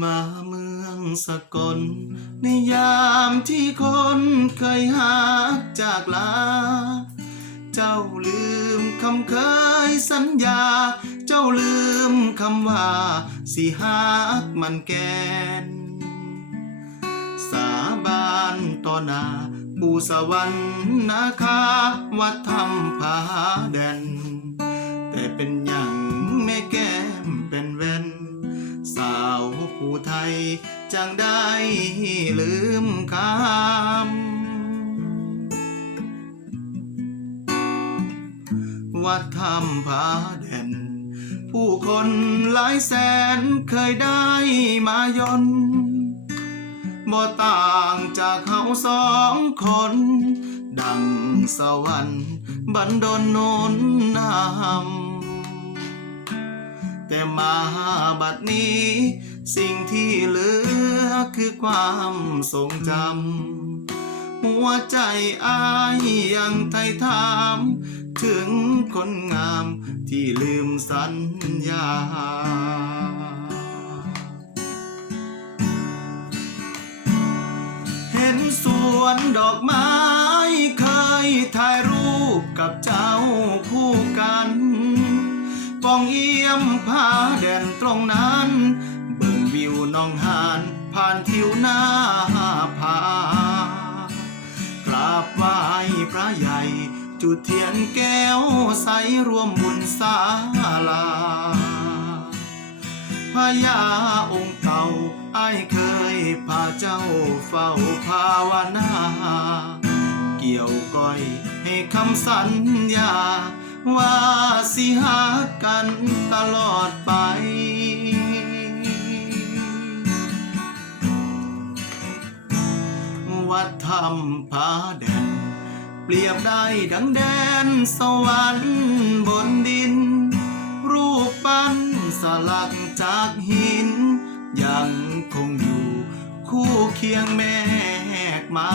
มาเมืองสกล ในยามที่คนเคยหาจากลา เจ้าลืมคำเคยสัญญา เจ้าลืมคำว่า สิหักมันแกน สาบานต่อหน้าปู่สวรรค์นาคาวัดธรรมผาแดนาวผู้ไทย จังได้ลืมคำวัดธรรมผาแดน ผู้คนหลายแสนเคยได้มายนบ่ต่างจากเขาสองคน ดังสวรรค์บันดลนนนำ แต่มาบัดนี้ สิ่งที่เหลือคือความทรงจำ หัวใจอายยังไทยถาม ถึงคนงามที่ลืมสัญญาเห็นสวนดอกไม้เคยถ่ายรูปกับเจ้าคู่กัน ปองเอี่ยมผาแดนตรงนั้น เบิ่งวิวนองหานผ่านทิวหน้าผากราบไหว้พระใหญ่ จุดเทียนแก้วใสรวมบุญศาลาพญาองค์เก่าไอ้เคยพาเจ้าเฝ้าภาวนา เกี่ยวก้อยให้คำสัญญา ว่าสิหากันตลอดไป วัดธรรมผาแดน เปรียบได้ดังแดนสวรรค์บนดิน รูปปั้นสลักจากหิน ยังคงอยู่คู่เคียงแม่กไม้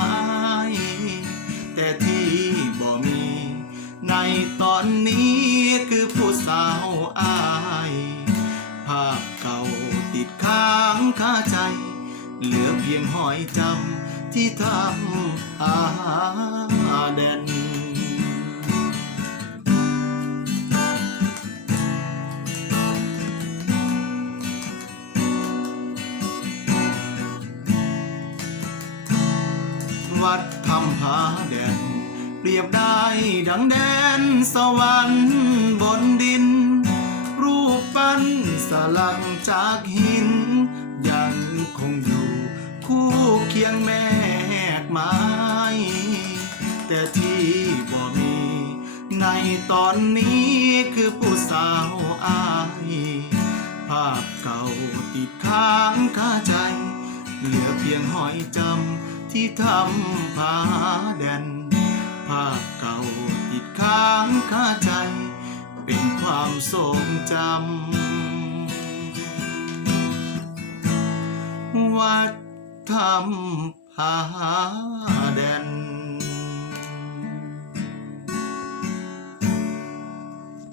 ตอนนี้คือผู้สาวอายภาพเก่าติดค้างคาใจ เหลือเพียงหอยจำที่ทำอาแดนวัดธรรมผาแดน เปรียบได้ดังแดนสวรรค์บนดิน รูปปั้นสลักจากหิน ยังคงอยู่คู่เคียงแม่กไม้แต่ที่บ่มี ในตอนนี้คือผู้สาวอาย ภาพเก่าติดค้างคาใจ เหลือเพียงหอยจำที่ทำผาแดน ภาพเก่าติดค้างคาใจ เป็นความทรงจำ วัดธรรมผาแดน